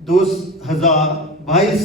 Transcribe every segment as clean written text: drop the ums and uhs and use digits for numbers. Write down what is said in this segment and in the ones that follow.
2022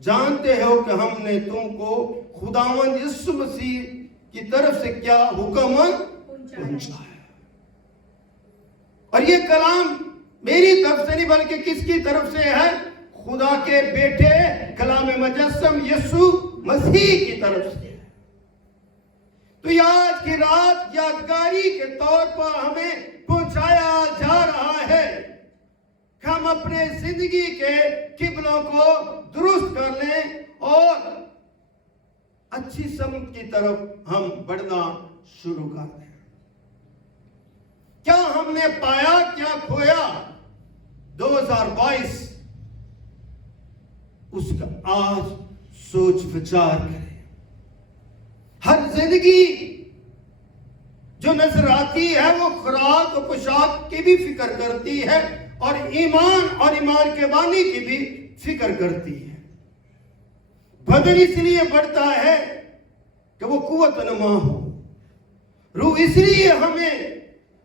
جانتے ہو کہ ہم نے تم کو خداوند یسوع مسیح کی طرف سے کیا حکم پہنچایا. اور یہ کلام میری طرف سے نہیں بلکہ کس کی طرف سے ہے؟ خدا کے بیٹے کلام مجسم یسوع مسیح کی طرف سے. تو یہ آج کی رات یادگاری کے طور پر ہمیں پہنچایا جا رہا ہے کہ ہم اپنے زندگی کے قبلوں کو درست کر لیں اور اچھی سمت کی طرف ہم بڑھنا شروع کر دیں. کیا ہم نے پایا کیا کھویا 2022 اس کا آج سوچ وچار کریں. ہر زندگی جو نظر آتی ہے وہ خوراک و پوشاک کی بھی فکر کرتی ہے اور ایمان کے بانی کی بھی فکر کرتی ہے. بدن اس لیے بڑھتا ہے کہ وہ قوت نما ہو. روح اس لیے ہمیں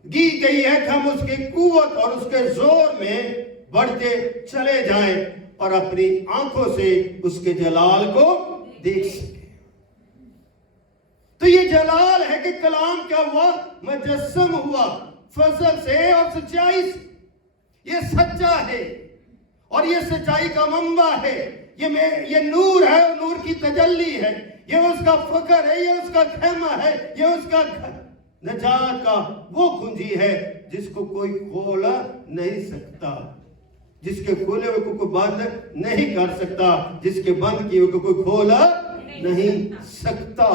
دی گئی ہے کہ ہم اس کی قوت اور اس کے زور میں بڑھتے چلے جائیں اور اپنی آنکھوں سے اس کے جلال کو دیکھ سکیں. تو یہ جلال ہے کہ کلام کیا ہوا؟ مجسم ہوا فضل سے اور سچائی سے. یہ سچا ہے اور یہ سچائی کا منبع ہے. یہ نور ہے اور نور کی تجلی ہے. یہ اس کا فکر ہے, یہ اس کا خیمہ ہے, یہ اس کا نجات کا وہ کنجی ہے جس کو کوئی کھول نہیں سکتا, جس کے کھولے ہوئے کو کوئی بند نہیں کر سکتا, جس کے بند کیے ہوئے کو کوئی کھول نہیں سکتا.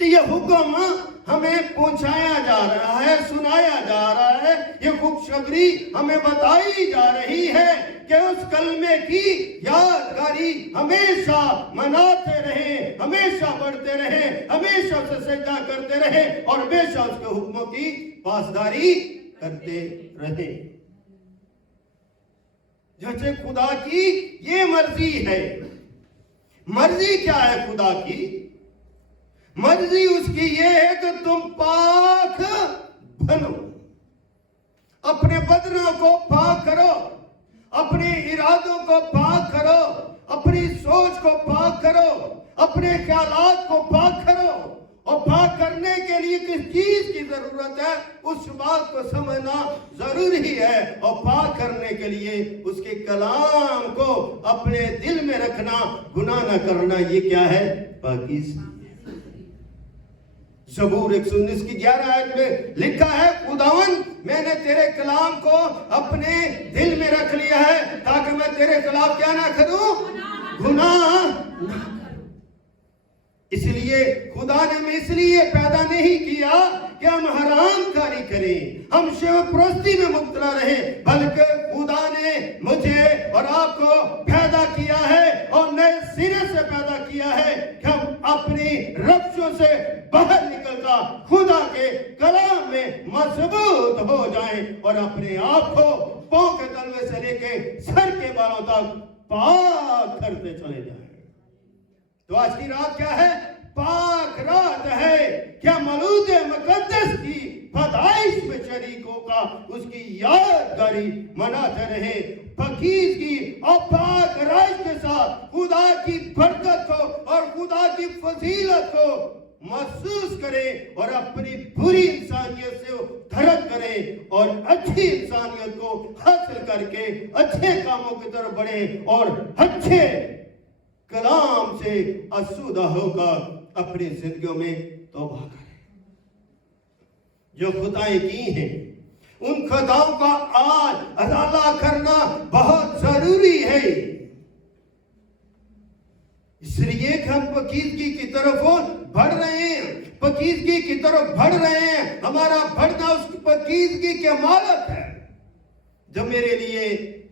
تو یہ حکم ہمیں پہنچایا جا رہا ہے, سنایا جا رہا ہے. یہ خوشخبری ہمیں بتائی جا رہی ہے کہ اس کلمے کی یادگاری ہمیشہ مناتے رہیں, ہمیشہ بڑھتے رہیں, ہمیشہ اسے سجدہ کرتے رہیں اور ہمیشہ اس کے حکموں کی پاسداری کرتے رہیں. جیسے خدا کی یہ مرضی ہے. مرضی کیا ہے خدا کی؟ مرضی اس کی یہ ہے کہ تم پاک بنو, اپنے بدنوں کو پاک کرو, اپنے ارادوں کو پاک کرو, اپنی سوچ کو پاک کرو, اپنے خیالات کو پاک کرو. اور پاک کرنے کے لیے کس چیز کی ضرورت ہے اس بات کو سمجھنا ضروری ہے. اور پاک کرنے کے لیے اس کے کلام کو اپنے دل میں رکھنا, گناہ نہ کرنا, یہ کیا ہے؟ پاکیزگی. زبور 119 کی 11 آیت میں لکھا ہے, خداوند میں نے تیرے کلام کو اپنے دل میں رکھ لیا ہے تاکہ میں تیرے خلاف کیا نہ کروں؟ گناہ نہ کروں. اس لیے خدا نے ہمیں اس لیے پیدا نہیں کیا کہ ہم حرام کاری کریں, ہم شیو پرستی میں مبتلا رہیں, بلکہ خدا نے مجھے اور آپ کو پیدا کیا ہے اور نئے سرے سے پیدا کیا ہے کہ ہم اپنی ربشوں سے باہر نکل کر خدا کے کلام میں مضبوط ہو جائیں اور اپنے آپ کو پاؤں کے تلوے سے لے کے سر کے بالوں تک پاک کرتے چلے جائیں. تو آج کی رات کیا ہے؟ پاک رات ہے. کیا مولود مقدس کی پیدائش میں شریکوں کا اس کی یادگاری مناتے رہے. پاکیزگی اور پاک رائج کے ساتھ خدا کی برکت کو اور خدا کی فضیلت کو محسوس کریں اور اپنی بری انسانیت سے ترک کریں اور اچھی انسانیت کو حاصل کر کے اچھے کاموں کی طرف بڑھیں اور اچھے کلام سے آسودہ ہو کر اپنی زندگیوں میں توبہ کریں. جو خطائیں کی ہیں ان خطاؤں کا آج ازالہ کرنا بہت ضروری ہے. اس لیے کہ ہم پاکیزگی کی طرف بڑھ رہے ہیں, پاکیزگی کی طرف بڑھ رہے ہیں. ہمارا بڑھنا اس پاکیزگی کے مالک ہے جو میرے لیے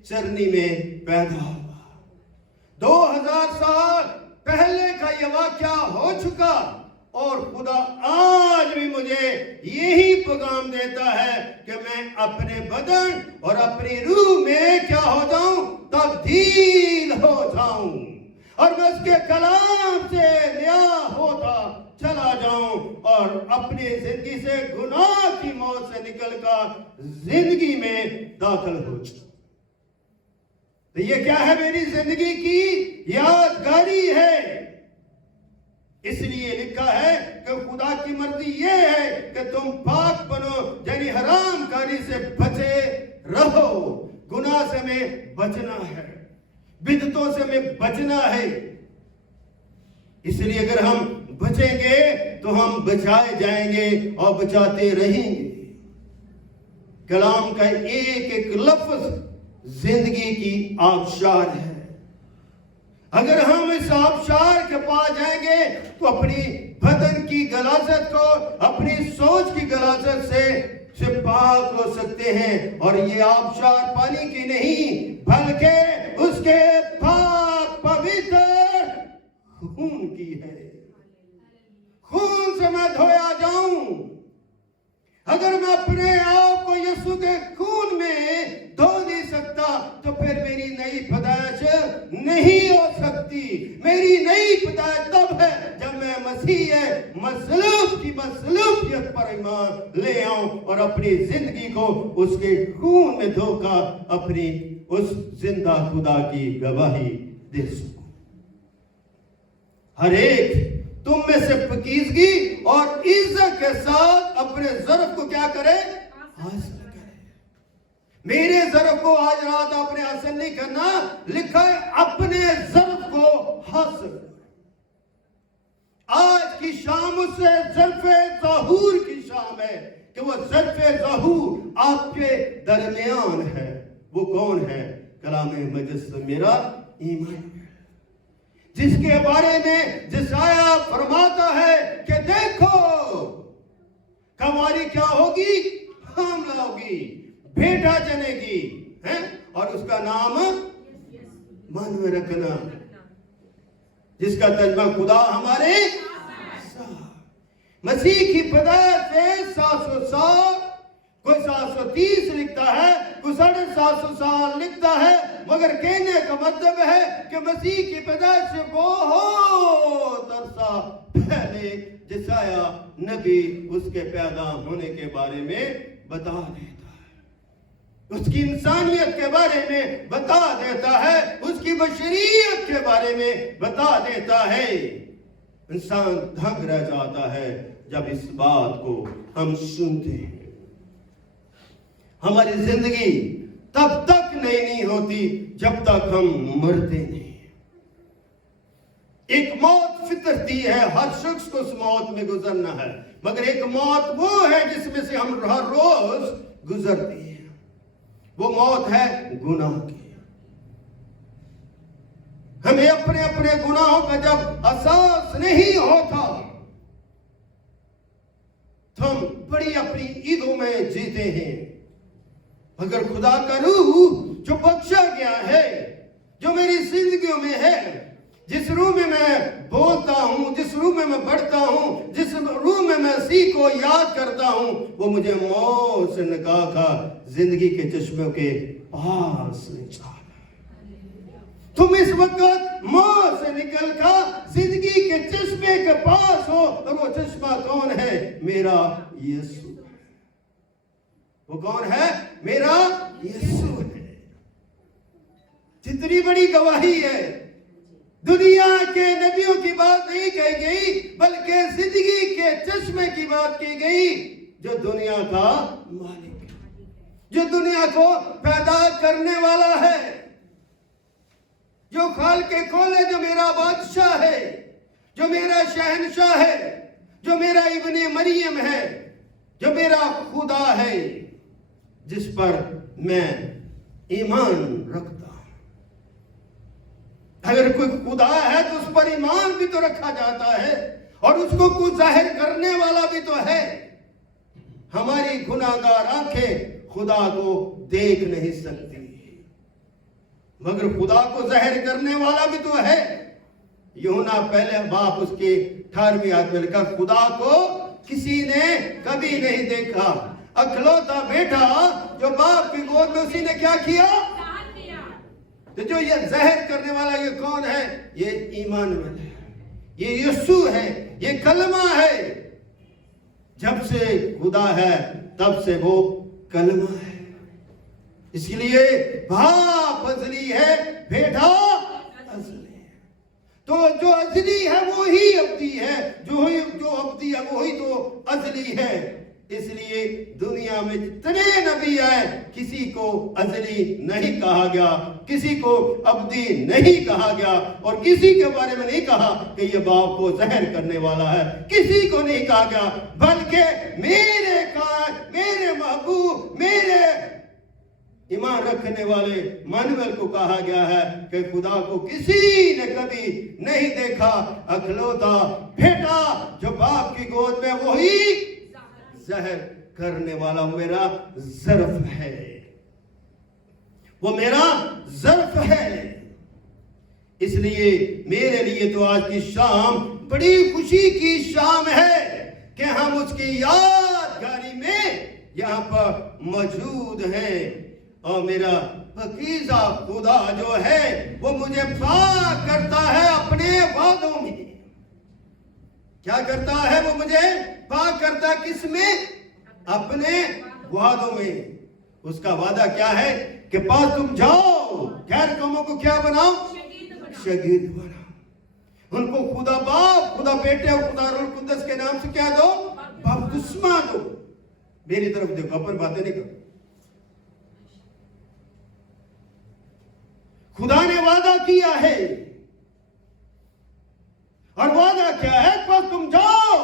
چرنی میں پیدا ہوا. 2000 سال پہلے کا یہ واقعہ ہو چکا اور خدا آج بھی مجھے یہی پیغام دیتا ہے کہ میں اپنے بدن اور اپنی روح میں کیا ہو جاؤں؟ تبدیل ہو جاؤں اور میں اس کے کلام سے نیا ہوتا چلا جاؤں اور اپنی زندگی سے گناہ کی موت سے نکل کر زندگی میں داخل ہو جاؤں. یہ کیا ہے؟ میری زندگی کی یادگاری ہے. اس لیے لکھا ہے کہ خدا کی مرضی یہ ہے کہ تم پاک بنو، یعنی حرام کاری سے بچے رہو. گناہ سے میں بچنا ہے، بدعتوں سے میں بچنا ہے. اس لیے اگر ہم بچیں گے تو ہم بچائے جائیں گے اور بچاتے رہیں گے. کلام کا ایک ایک لفظ زندگی کی آبشار ہے. اگر ہم اس آبشار کے پاس جائیں گے تو اپنی بدن کی غلاظت کو، اپنی سوچ کی غلاظت سے پاک ہو سکتے ہیں. اور یہ آبشار پانی کی نہیں بلکہ اس کے پاک پوتر خون کی ہے. خون سے میں دھویا جاؤں. اگر میں اپنے آپ کو یسوع کے خون میں دھو نہیں سکتا تو پھر میری نئی پیدائش نہیں ہو سکتی. میری نئی پیدائش تب ہے جب میں مسیح کی مصلوبیت پر ایمان لے آؤں اور اپنی زندگی کو اس کے خون میں دھو کر اپنی اس زندہ خدا کی گواہی دے سکوں. ہر ایک تم میں سے پاکیزگی اور عزت کے ساتھ اپنے ظرف کو کیا کرے؟ حاصل کرے. میرے ظرف کو آج رات آپ نے حاصل نہیں کرنا، لکھا ہے اپنے ظرف کو حاصل کرے. آج کی شام اس سے ظرف ظہور کی شام ہے کہ وہ ظرف ظہور آپ کے درمیان ہے. وہ کون ہے؟ کلام مقدس میرا ایمان ہے، جس کے بارے میں جسایا فرماتا ہے کہ دیکھو کنواری کیا ہوگی؟ حاملہ ہوگی، بیٹا جنے گی، اور اس کا نام من میں رکھنا، جس کا ترجمہ خدا ہمارے ساتھ. مسیح کی پیدائش سے 700 سال، کوئی 730 لکھتا ہے، کوئی 750 سال لکھتا ہے، مگر کہنے کا مطلب ہے کہ مسیح کی پیدائش سے بہت عرصہ پہلے جسایا نبی اس کے پیدا ہونے کے بارے میں بتا دیتا ہے. اس کی انسانیت کے بارے میں بتا دیتا ہے، اس کی بشریت کے بارے میں بتا دیتا ہے. انسان دھنگ رہ جاتا ہے جب اس بات کو ہم سنتے ہیں. ہماری زندگی تب تک نہیں ہوتی جب تک ہم مرتے نہیں. ایک موت فطرتی ہے، ہر شخص کو اس موت میں گزرنا ہے، مگر ایک موت وہ ہے جس میں سے ہم ہر روز گزرتے ہیں. وہ موت ہے گناہ کی. ہمیں اپنے اپنے گناہوں کا جب احساس نہیں ہوتا تو ہم بڑی اپنی عیدوں میں جیتے ہیں. اگر خدا کا روح جو بخشا گیا ہے، جو میری زندگیوں میں ہے، جس روح میں میں بولتا ہوں، جس روح میں میں بڑھتا ہوں، جس روح میں میں مسیح کو یاد کرتا ہوں، وہ مجھے موت سے نکال کر زندگی کے چشموں کے پاس لے جانا. تم اس وقت موت سے نکل کر زندگی کے چشمے کے پاس ہو، اور وہ چشمہ کون ہے؟ میرا یسوع. وہ کون ہے؟ میرا یسوع ہے. جتنی بڑی گواہی ہے. دنیا کے نبیوں کی بات نہیں کہی گئی، بلکہ زندگی کے چشمے کی بات کی گئی، جو دنیا کا مالک ہے، جو دنیا کو پیدا کرنے والا ہے، جو خالق کھولے، جو میرا بادشاہ ہے، جو میرا شہنشاہ ہے، جو میرا ابن مریم ہے، جو میرا خدا ہے، جس پر میں ایمان رکھتا ہوں. اگر کوئی خدا ہے تو اس پر ایمان بھی تو رکھا جاتا ہے، اور اس کو کوئی ظاہر کرنے والا بھی تو ہے. ہماری گناہگار آنکھیں خدا کو دیکھ نہیں سکتی، مگر خدا کو ظاہر کرنے والا بھی تو ہے. یوحنا پہلے باپ اس کے 18ویں آیت میں لکھا، خدا کو کسی نے کبھی نہیں دیکھا، اکلوتا بیٹا جو باپ کی گود میں، اسی نے کیا کیا؟ تو جو یہ ظاہر کرنے والا یہ کون ہے؟ یہ ایمانویل ہے، یہ یسوع ہے، یہ کلمہ ہے. جب سے خدا ہے تب سے وہ کلمہ ہے. اس لیے باپ ازلی ہے، بیٹا ازلی ہے۔ تو جو ازلی ہے وہی ابدی ہے، جو ابدی ہے وہی تو ازلی ہے۔ اس لیے دنیا میں جتنے نبی آئے کسی کو ازلی نہیں کہا گیا، کسی کو ابدی نہیں کہا گیا، اور کسی کے بارے میں نہیں کہا کہ یہ باپ کو زہر کرنے والا ہے، کسی کو نہیں کہا گیا، بلکہ میرے محبوب، میرے ایمان رکھنے والے مانویل کو کہا گیا ہے کہ خدا کو کسی نے کبھی نہیں دیکھا، اکلوتا بیٹا جو باپ کی گود میں، وہی ظاہر کرنے والا میرا ظرف ہے، وہ میرا ظرف ہے۔ اس لیے میرے لیے تو آج کی شام بڑی خوشی کی شام ہے کہ ہم اس کی یادگاری میں یہاں پر موجود ہیں، اور میرا پاکیزہ خدا جو ہے وہ مجھے پاک کرتا ہے اپنے وعدوں میں۔ کیا کرتا ہے؟ وہ مجھے پاک کرتا ہے کس میں؟ اپنے وعدوں میں۔ اس کا وعدہ کیا ہے کہ پاس تم جاؤ، غیر قوموں کو کیا بناؤ؟ شاگرد بناؤ، ان کو خدا باپ، خدا بیٹے اور خدا روح القدس کے نام سے کیا دو؟ بپتسمہ دو۔ میری طرف دیکھو، اپن باتیں نہیں کرو۔ خدا نے وعدہ کیا ہے، اور وعدہ کیا ہے؟ بس تم جاؤ،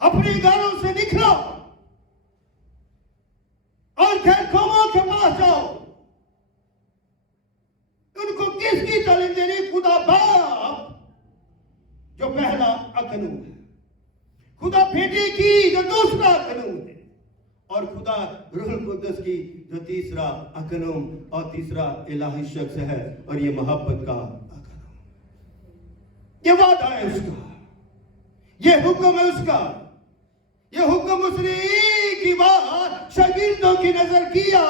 اپنے گھروں سے نکلو اور غیر قوموں کے پاس جاؤ۔ ان کو کس کی تعلیم دینی؟ خدا باپ جو پہلا اقنوم ہے، خدا بیٹے کی جو دوسرا اقنوم ہے، اور خدا روح القدس کی جو تیسرا اقنوم اور تیسرا الہی شخص ہے، اور یہ محبت کا اقنوم۔ یہ وعدہ ہے اس کا، یہ حکم ہے اس کا، یہ حکم اس نے ایک ہی بار شاگردوں کی نظر کیا،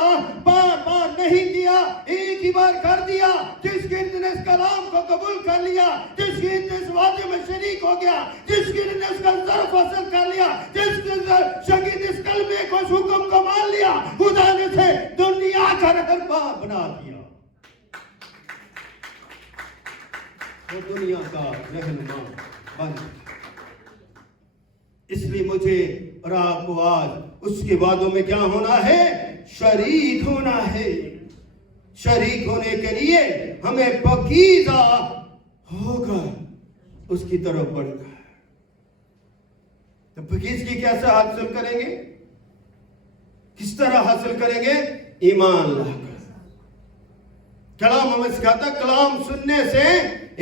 بار بار نہیں کیا، ایک ہی بار کر دیا۔ جس گرد نے اس کلام کو قبول کر لیا، جس گرد نے اس وعدے میں شریک ہو گیا، جس گرد نے اس کا ظرف حاصل کر لیا، جس شاگرد اس کلمے کو، اس حکم کو مان لیا، خدا نے اسے دنیا کا رہبر بنا دیا، وہ دنیا کا رہنما بن گیا۔ اس لیے مجھے اور آپ کو آج اس کے وعدوں میں کیا ہونا ہے؟ شریک ہونا ہے۔ شریک ہونے کے لیے ہمیں پاکیزہ ہوگا، اس کی طرف بڑھنا ہے۔ تو پاکیزگی کیسے حاصل کریں گے؟ کس طرح حاصل کریں گے؟ ایمان لا کر۔ کلام ہمیں سکھاتا، کلام سننے سے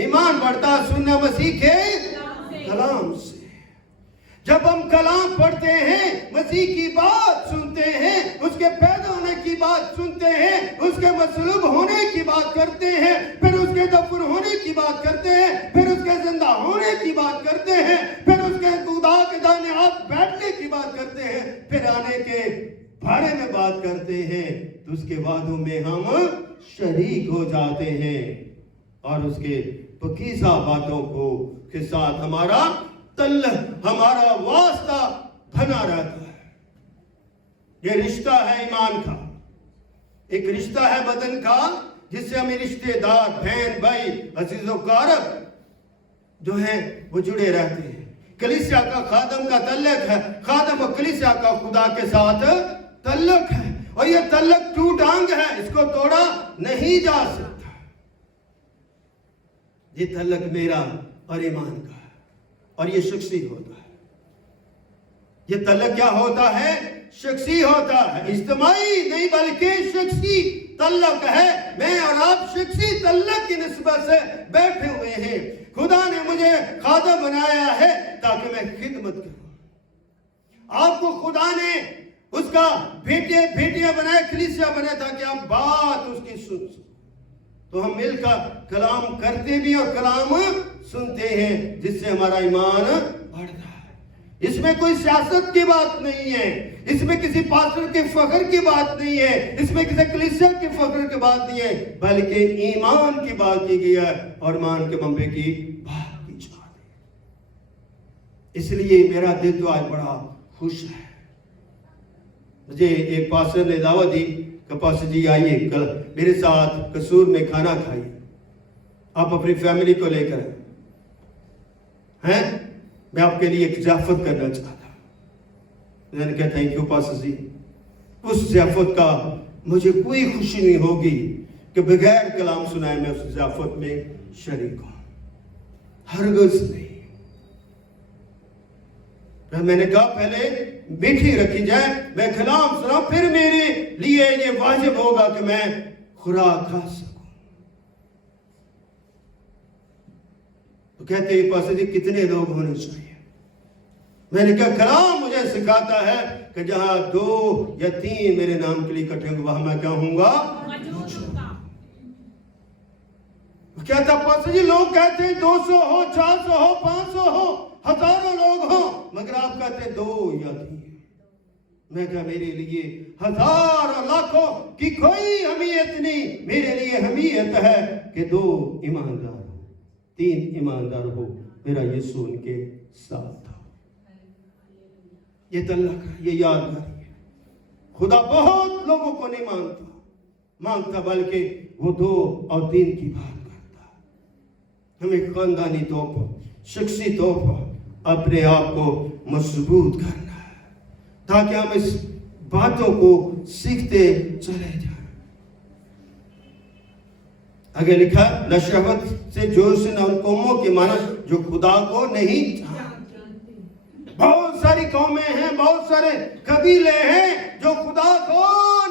ایمان بڑھتا، سننا مسیح کے کلام سے۔ جب ہم کلام پڑھتے ہیں، مسیح کی بات سنتے ہیں، اس کے پیدا ہونے کی بات سنتے ہیں، اس کے مصلوب ہونے کی بات کرتے ہیں، پھر اس کے دفن ہونے کی بات کرتے ہیں، پھر اس کے زندہ ہونے کی بات کرتے ہیں، پھر اس کے خدا کے دائیں ہاتھ بیٹھنے کی بات کرتے ہیں، پھر آنے کے بارے میں بات کرتے ہیں، تو اس کے وعدوں میں ہم شریک ہو جاتے ہیں، اور اس کے پاکیزہ باتوں کو کے ساتھ ہمارا ہمارا واسطہ بنا رہتا ہے۔ یہ رشتہ ہے ایمان کا، ایک رشتہ ہے بدن کا، جس سے ہمیں رشتے دار، بہن بھائی، عزیز و اقارب جو ہیں وہ جڑے رہتے ہیں۔ کلیسیا کا خادم کا تعلق ہے، خادم و کلیسیا کا خدا کے ساتھ تعلق ہے، اور یہ تعلق ٹوٹ آنگ ہے، اس کو توڑا نہیں جا سکتا۔ یہ تعلق میرا اور ایمان کا، اور یہ شخصی ہوتا ہے۔ یہ تعلق کیا ہوتا ہے؟ شخصی ہوتا ہے، اجتماعی نہیں بلکہ شخصی تعلق ہے۔ میں اور آپ شخصی تعلق کی نسبت سے بیٹھے ہوئے ہیں۔ خدا نے مجھے خادم بنایا ہے تاکہ میں خدمت کروں۔ آپ کو خدا نے اس کا بیٹیاں بنائے، کلیسیا بنائے، تاکہ آپ بات اس کی سن سکیں۔ تو ہم مل کر کلام کرتے بھی اور کلام سنتے ہیں، جس سے ہمارا ایمان بڑھتا ہے۔ اس میں کوئی سیاست کی بات نہیں ہے، اس میں کسی پاسٹر کے فخر کی بات نہیں ہے، اس میں کسی کلیسیا کے فخر کی بات نہیں ہے، بلکہ ایمان کی بات کی گئی ہے، اور ایمان کے منبع کی بات کی جا رہی ہے۔ اس لیے میرا دل تو آج بڑا خوش ہے، مجھے ایک پاسٹر نے دعوت دی کہ پاسٹر جی آئیے کل میرے ساتھ قصور میں کھانا کھائیے، آپ اپنی فیملی کو لے کر ہیں، میں آپ کے لیے ایک ضیافت کرنا چاہتا ہوں۔ میں نے کہا تھینک یو پاسٹر جی، اس ضیافت کا مجھے کوئی خوشی نہیں ہوگی کہ بغیر کلام سنائے میں اس ضیافت میں شریک ہوں، ہرگز نہیں۔ میں نے کہا پہلے میٹھی رکھی جائے، میں کلام سنا، پھر میرے لیے یہ واجب ہوگا کہ میں خوراک کھا سکوں۔ تو کہتے ہیں پاسٹر جی کتنے لوگ ہونے چاہیے؟ میں نے کہا کلام مجھے سکھاتا ہے کہ جہاں 2 یا 3 میرے نام کے لیے اکٹھے ہوں وہاں میں کیا ہوں گا؟ کہتا پاسٹر جی لوگ کہتے ہیں 200 ہو، 400 ہو، 500 ہو، ہزاروں لوگ ہوں، مگر آپ کہتے ہیں 2 یا 3۔ میں کہا میرے لیے ہزاروں لاکھوں کی کوئی اہمیت نہیں، میرے لیے اہمیت ہے کہ 2 ایماندار ہو، 3 ایماندار ہو، میرا یسوع ان کے ساتھ تھا۔ یہ تو اللہ کا یہ یادگاری ہے۔ خدا بہت لوگوں کو نہیں مانگتا بلکہ وہ 2 اور 3 کی بات کرتا۔ ہمیں خاندانی طور پر، شخصی طور پر اپنے آپ کو مضبوط کرنا ہے تاکہ ہم اس باتوں کو سیکھتے چلے جائیں۔ آگے لکھا نہ شہوت سے جوش نہ ان قوموں کی مانند جو خدا کو نہیں جانتے۔ بہت ساری قومیں ہیں، بہت سارے قبیلے ہیں جو خدا کو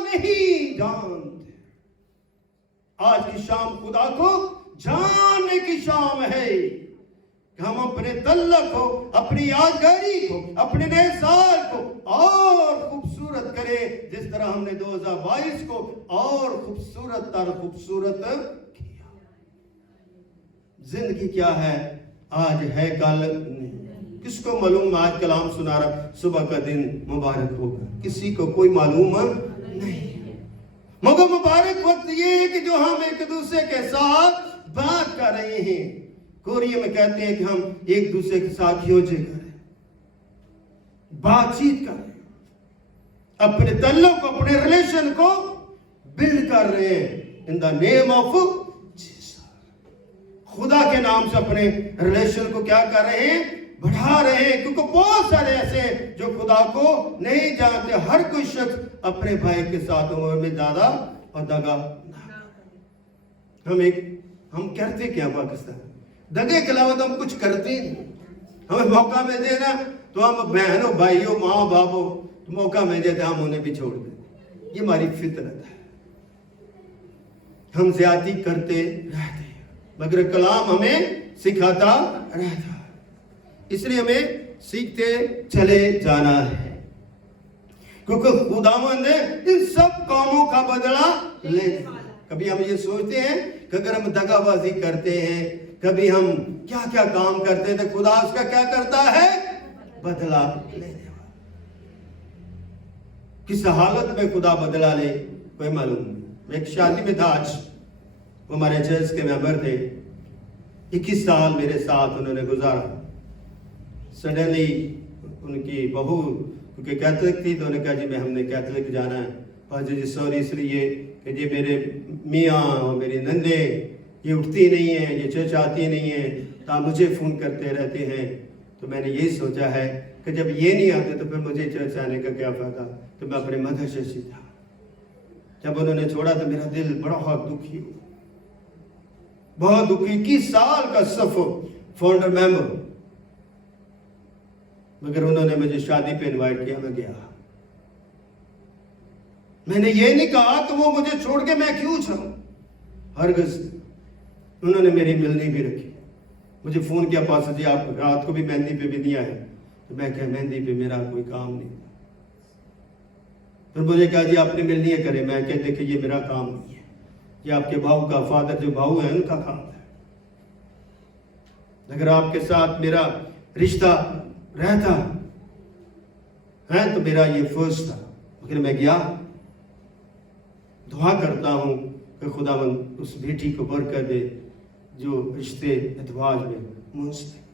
نہیں جانتے۔ آج کی شام خدا کو جاننے کی شام ہے کہ ہم اپنے تعلق کو، اپنی یادگاری کو، اپنے نئے سال کو اور خوبصورت کرے، جس طرح ہم نے 2022 کو اور خوبصورت تر خوبصورت کیا۔ زندگی کیا ہے؟ آج ہے کل نہیں۔ کس کو معلوم آج کلام سنا رہا صبح کا دن مبارک ہوگا؟ کسی کو کوئی معلوم نہیں، مگر مبارک وقت یہ ہے کہ جو ہم ایک دوسرے کے ساتھ بات کر رہے ہیں۔ کوریا میں کہتے ہیں کہ ہم ایک دوسرے کے ساتھ یوجے کریں، بات چیت کریں، اپنے تعلق کو، اپنے ریلیشن کو بلڈ کر رہے ہیں ان دا نیم آف جیسس۔ خدا کے نام سے اپنے ریلیشن کو کیا کر رہے ہیں؟ بڑھا رہے ہیں، کیونکہ بہت سارے ایسے جو خدا کو نہیں جانتے۔ ہر کوئی شخص اپنے بھائی کے ساتھ عمر میں دادا اور دگا نہ کرے۔ ہم کرتے کیا پاکستان؟ دگے کے علاوہ تو ہم کچھ کرتے نہیں۔ ہمیں موقع میں دینا تو ہم بہنوں، بھائیوں، ماں باپوں موقع میں دیتے ہم انہیں بھی چھوڑ دیں۔ یہ ہماری فطرت ہے، ہم زیادتی کرتے رہتے ہیں، مگر کلام ہمیں سکھاتا رہتا ہے۔ اس لیے ہمیں سیکھتے چلے جانا ہے، کیونکہ خداوند نے ان سب کاموں کا بدلہ لے دیا۔ کبھی ہم یہ سوچتے ہیں کہ اگر ہم دغا بازی کرتے ہیں، کبھی ہم کیا کیا کام کرتے ہیں، تو خدا اس کا کیا کرتا ہے؟ بدلہ لے دیا۔ کس حالت میں خدا بدلہ لے کوئی معلوم نہیں۔ میں ایک شادی میں تھا آج، وہ ہمارے چرچ کے ممبر تھے، 21 سال میرے ساتھ انہوں نے گزارا۔ سڈنلی ان کی بہو کیونکہ کیتھولک تھی تو انہوں نے کہا جی ہم نے کیتھولک جانا ہے۔ پاسٹر جی سوری اس لیے کہ جی میرے میاں اور میری نندے یہ اٹھتی نہیں ہیں، یہ چرچ آتی نہیں ہیں، تو مجھے فون کرتے رہتے ہیں۔ تو میں نے یہی سوچا ہے کہ جب یہ نہیں آتے تو پھر مجھے چرچ آنے کا کیا فائدہ؟ تو میں اپنے مدرسے سے تھا۔ جب انہوں نے چھوڑا تو میرا دل بہت دکھی ہوا، بہت دکھی۔ 21 سال کا سفر، فاؤنڈر ممبر، مگر انہوں نے مجھے شادی پہ انوائٹ کیا، میں گیا۔ میں نے یہ نہیں کہا کہ وہ مجھے چھوڑ کے میں کیوں جاؤں، ہرگز۔ انہوں نے میری ملنی بھی رکھی، مجھے فون کیا پاسٹر جی آپ رات کو بھی مہندی پہ بھی نہیں آئے، تو میں کہا مہندی پہ میرا کوئی کام نہیں۔ پھر مجھے کہا جی آپ نے ملنی ہے کرے، میں کہا دیکھیں یہ میرا کام نہیں ہے، یہ آپ کے بھاؤ کا، فادر جو بھاؤ ہے ان کا کام ہے۔ اگر آپ کے ساتھ میرا رشتہ رہتا ہے تو میرا یہ فرض تھا، مگر میں گیا۔ دعا کرتا ہوں کہ خداوند اس بیٹی کو برکت دے جو رشتے اتواج میں منسلک۔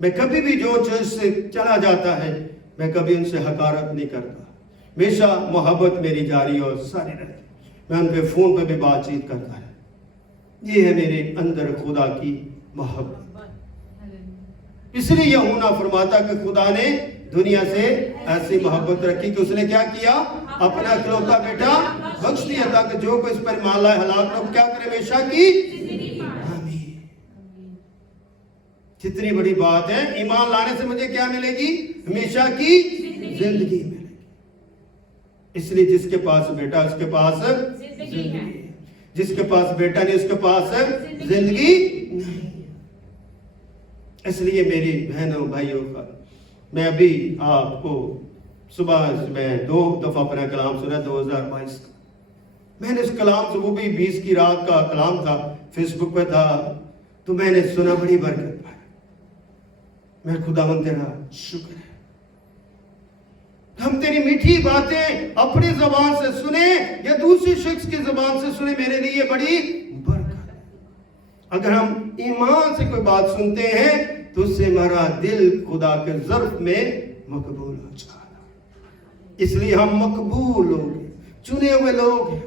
میں کبھی بھی جو چرچ سے چلا جاتا ہے میں کبھی ان سے حقارت نہیں کرتا، ہمیشہ محبت میری جاری اور ساری رہتی، میں ان پہ فون پہ بھی بات چیت کرتا ہے۔ یہ ہے میرے اندر خدا کی محبت۔ اس لیے یوحنا فرماتا کہ خدا نے دنیا سے ایسی محبت رکھی کہ اس نے کیا کیا؟ اپنا اکلوتا بیٹا بخش دیا تاکہ جو کوئی اس پر ایمان لائے ہلاک نہ ہو، کیا کرے؟ ہمیشہ کی آمین۔ کتنی بڑی بات ہے، ایمان لانے سے مجھے کیا ملے گی؟ ہمیشہ کی زندگی ملے گی۔ اس لیے جس کے پاس بیٹا اس کے پاس زندگی ہے، جس کے پاس بیٹا نہیں اس کے پاس زندگی نہیں۔ اس لیے میری بہنوں بھائیوں کا، میں ابھی آپ کو صبح میں 2 دفعہ اپنا کلام سنا 2022 کا، میں نے اس کلام سے، وہ بھی 20 کی رات کا کلام تھا، فیس بک پہ تھا، تو میں نے سنا، بڑی برکت پائی۔ میں خداوند تیرا شکر ہے، ہم تیری میٹھی باتیں اپنی زبان سے سنیں یا دوسری شخص کی زبان سے سنیں، میرے لیے بڑی برکت ہے۔ اگر ہم ایمان سے کوئی بات سنتے ہیں تو اس سے ہمارا دل خدا کے ظرف میں مقبول ہو جاتا ہے۔ اس لیے ہم مقبول لوگ ہیں، چنے ہوئے لوگ ہیں۔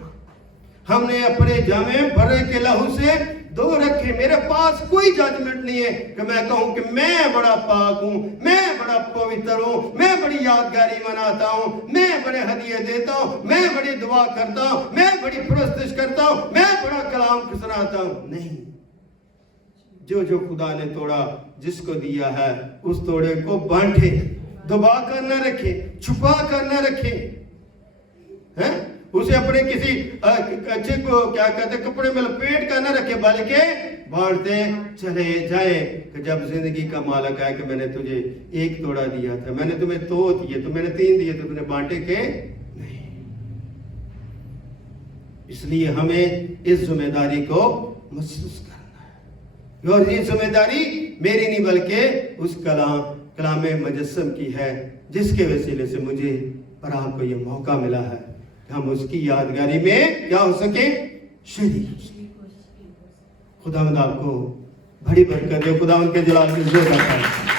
ہم نے اپنے جامے بھرے کے لہو سے دھو رکھے۔ میرے پاس کوئی ججمنٹ نہیں ہے کہ میں کہوں کہ میں بڑا پاک ہوں، میں بڑا پوتر ہوں، میں بڑی یادگاری مناتا ہوں، میں بڑے ہدیے دیتا ہوں، میں بڑی دعا کرتا ہوں، میں بڑی پرستش کرتا ہوں، میں بڑا کلام سناتا ہوں۔ نہیں، جو جو خدا نے توڑا، جس کو دیا ہے اس توڑے کو بانٹے، دبا کر نہ رکھے، چھپا کر نہ رکھے، اسے اپنے کسی اچھے کو کیا کہتے کپڑے میں لپیٹ کر نہ رکھے، بلکہ بانٹتے چلے جائیں کہ جب زندگی کا مالک آئے کہ میں نے تجھے 1 توڑا دیا تھا، میں نے تمہیں 2 دیے تو میں نے 3 دیے تو تم نے بانٹے کے نہیں۔ اس لیے ہمیں اس ذمہ داری کو محسوس کرنا ہے، اور یہ ذمہ داری میری نہیں بلکہ اس کلام مجسم کی ہے، جس کے وسیلے سے مجھے اور آپ کو یہ موقع ملا ہے کہ ہم اس کی یادگاری میں کیا ہو سکیں؟ شریک ہو سکیں۔ خداوند آپ کو بڑی برکت دے، خداوند کے جلال کی زور رکھا ہے۔